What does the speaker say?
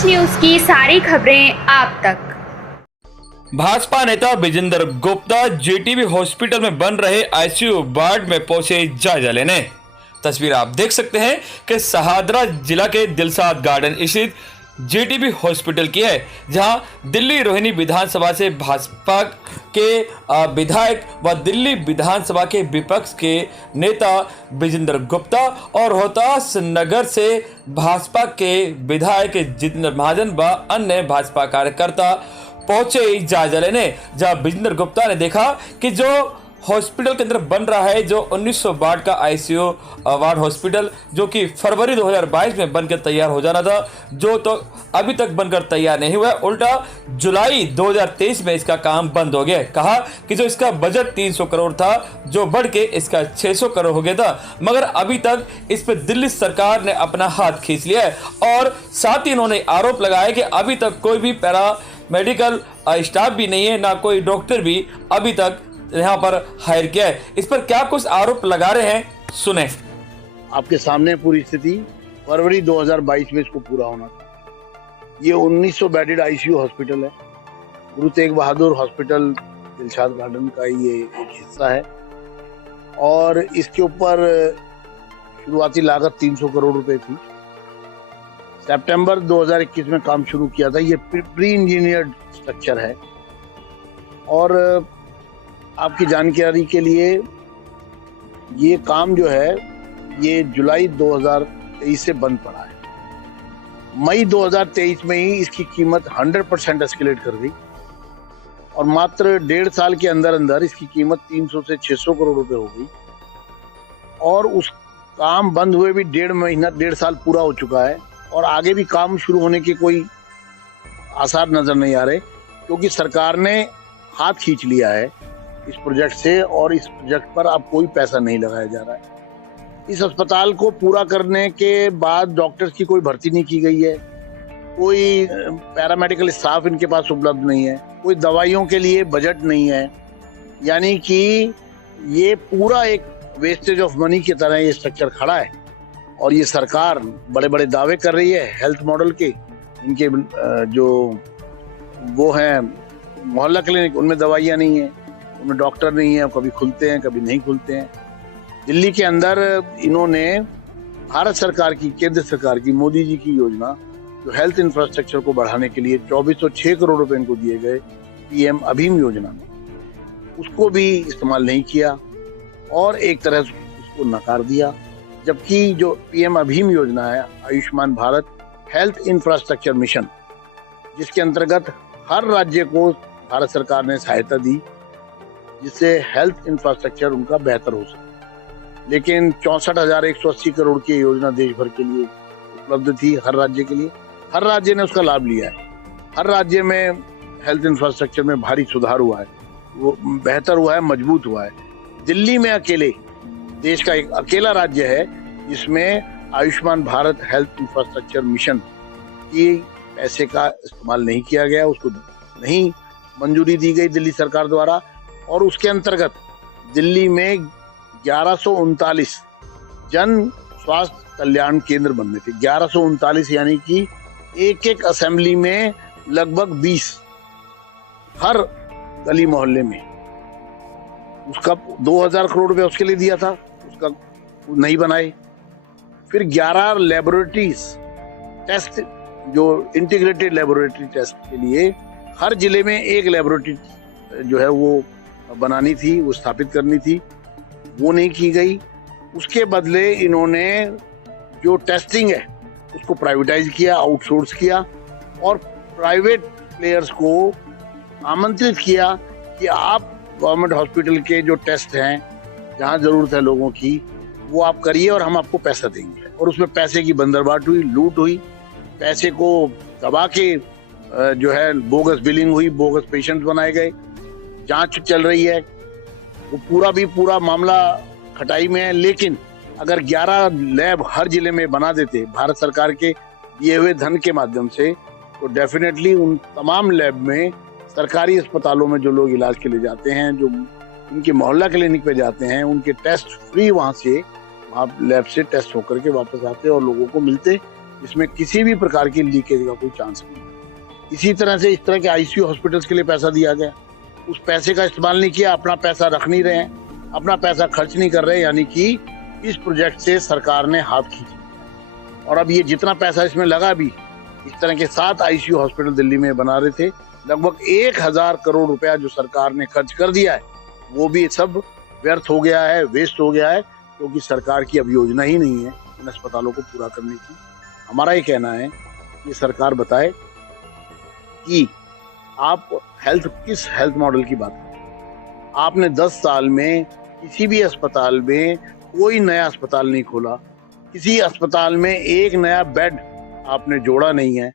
देश न्यूज की सारी खबरें आप तक। भाजपा नेता विजेंद्र गुप्ता जेटीबी हॉस्पिटल में बन रहे आईसीयू वार्ड में पहुंचे जायजा लेने। तस्वीर आप देख सकते हैं कि सहादरा जिला के दिलसाद गार्डन स्थित जेटीबी हॉस्पिटल की है, जहां दिल्ली रोहिणी विधानसभा से भाजपा के विधायक व दिल्ली विधानसभा के विपक्ष के नेता विजेंद्र गुप्ता और रोहतास नगर से भाजपा के विधायक जितेंद्र महाजन व अन्य भाजपा कार्यकर्ता पहुंचे जायजा लेने। जहां विजेंद्र गुप्ता ने देखा कि जो हॉस्पिटल के अंदर बन रहा है, जो 1900 वार्ड का आईसीयू वार्ड हॉस्पिटल, जो कि फरवरी 2022 में बनकर तैयार हो जाना था, जो तो अभी तक बनकर तैयार नहीं हुआ, उल्टा जुलाई 2023 में इसका काम बंद हो गया। कहा कि जो इसका बजट 300 करोड़ था, जो बढ़ के इसका 600 करोड़ हो गया था, मगर अभी तक इस पर दिल्ली सरकार ने अपना हाथ खींच लिया है। और साथ ही इन्होंने आरोप लगाया कि अभी तक कोई भी पैरा मेडिकल स्टाफ भी नहीं है, ना कोई डॉक्टर भी अभी तक यहाँ पर हायर किया है। इस पर क्या कुछ आरोप लगा रहे हैं, सुने। आपके सामने पूरी स्थिति फरवरी 2022 में इसको पूरा होना था। ये 1900 बेडेड आईसीयू हॉस्पिटल है। गुरु तेग बहादुर हॉस्पिटल दिलशाद गार्डन का ये एक हिस्सा है और इसके ऊपर शुरुआती लागत 300 करोड़ रुपए थी। सितंबर 2021 में काम शुरू किया था। ये प्री इंजीनियर्ड स्ट्रक्चर है और आपकी जानकारी के लिए ये काम जो है ये जुलाई 2023 से बंद पड़ा है। मई 2023 में ही इसकी कीमत 100% एस्केलेट कर गई और मात्र 1.5 साल के अंदर अंदर इसकी कीमत 300 से 600 करोड़ रुपए हो गई। और उस काम बंद हुए भी 1.5 साल पूरा हो चुका है और आगे भी काम शुरू होने के कोई आसार नजर नहीं आ रहे, क्योंकि सरकार ने हाथ खींच लिया है इस प्रोजेक्ट से और इस प्रोजेक्ट पर अब कोई पैसा नहीं लगाया जा रहा है। इस अस्पताल को पूरा करने के बाद डॉक्टर्स की कोई भर्ती नहीं की गई है, कोई पैरामेडिकल स्टाफ इनके पास उपलब्ध नहीं है, कोई दवाइयों के लिए बजट नहीं है। यानी कि ये पूरा एक वेस्टेज ऑफ मनी की तरह ये स्ट्रक्चर खड़ा है और ये सरकार बड़े बड़े दावे कर रही है हेल्थ मॉडल के। इनके जो वो हैं मोहल्ला क्लिनिक, उनमें दवाइयाँ नहीं है, उनमें डॉक्टर नहीं है, कभी खुलते हैं कभी नहीं खुलते हैं। दिल्ली के अंदर इन्होंने भारत सरकार की, केंद्र सरकार की, मोदी जी की योजना जो हेल्थ इंफ्रास्ट्रक्चर को बढ़ाने के लिए 2406 करोड़ रुपए इनको दिए गए पीएम अभीम योजना में, उसको भी इस्तेमाल नहीं किया और एक तरह से उसको नकार दिया। जबकि जो पीएम अभीम योजना है, Ayushman Bharat health infrastructure mission, जिसके अंतर्गत हर राज्य को भारत सरकार ने सहायता दी जिससे हेल्थ इंफ्रास्ट्रक्चर उनका बेहतर हो सके। लेकिन 64,180 करोड़ की योजना देश भर के लिए उपलब्ध थी, हर राज्य के लिए। हर राज्य ने उसका लाभ लिया है। हर राज्य में हेल्थ इंफ्रास्ट्रक्चर में भारी सुधार हुआ है, वो बेहतर हुआ है, मजबूत हुआ है। दिल्ली में अकेले देश का एक अकेला राज्य है जिसमें Ayushman Bharat health infrastructure mission की पैसे का इस्तेमाल नहीं किया गया, उसको नहीं मंजूरी दी गई दिल्ली सरकार द्वारा। और उसके अंतर्गत दिल्ली में 1139 जन स्वास्थ्य कल्याण केंद्र बनने थे। 1139 यानी कि एक एक असेंबली में लगभग 20 हर गली मोहल्ले में। उसका 2000 करोड़ रुपया उसके लिए दिया था, उसका नहीं बनाए। फिर 11 लेबोरेटरीज टेस्ट, जो इंटीग्रेटेड लेबोरेटरी टेस्ट के लिए हर जिले में एक लेबोरेटरी जो है वो बनानी थी, वो स्थापित करनी थी, वो नहीं की गई। उसके बदले इन्होंने जो टेस्टिंग है उसको प्राइवेटाइज किया, आउटसोर्स किया और प्राइवेट प्लेयर्स को आमंत्रित किया कि आप गवर्नमेंट हॉस्पिटल के जो टेस्ट हैं, जहाँ जरूरत है लोगों की, वो आप करिए और हम आपको पैसा देंगे। और उसमें पैसे की बंदरबाट हुई, लूट हुई, पैसे को दबा के जो है बोगस बिलिंग हुई, बोगस पेशेंट बनाए गए। जांच चल रही है, वो पूरा मामला खटाई में है। लेकिन अगर 11 लैब हर जिले में बना देते भारत सरकार के दिए हुए धन के माध्यम से, तो डेफिनेटली उन तमाम लैब में, सरकारी अस्पतालों में जो लोग इलाज के लिए जाते हैं, जो उनके मोहल्ला क्लिनिक पे जाते हैं, उनके टेस्ट फ्री वहाँ लैब से टेस्ट होकर के वापस आते और लोगों को मिलते इसमें किसी भी प्रकार की लीकेज का कोई चांस नहीं। इसी तरह से इस तरह के आईसीयू हॉस्पिटल्स के लिए पैसा दिया गया, उस पैसे का इस्तेमाल नहीं किया, अपना पैसा रख नहीं रहे हैं, अपना पैसा खर्च नहीं कर रहे, यानी कि इस प्रोजेक्ट से सरकार ने हाथ खींचे। और अब ये जितना पैसा इसमें लगा भी, इस तरह के 7 आईसीयू हॉस्पिटल दिल्ली में बना रहे थे, लगभग 1000 करोड़ रुपया जो सरकार ने खर्च कर दिया है, वो भी सब व्यर्थ हो गया है, वेस्ट हो गया है, क्योंकि सरकार की अब योजना ही नहीं है इन अस्पतालों को पूरा करने की। हमारा ये कहना है कि सरकार बताए कि आप किस हेल्थ मॉडल की बात करें। आपने 10 साल में किसी भी अस्पताल में कोई नया अस्पताल नहीं खोला, किसी अस्पताल में एक नया बेड आपने जोड़ा नहीं है,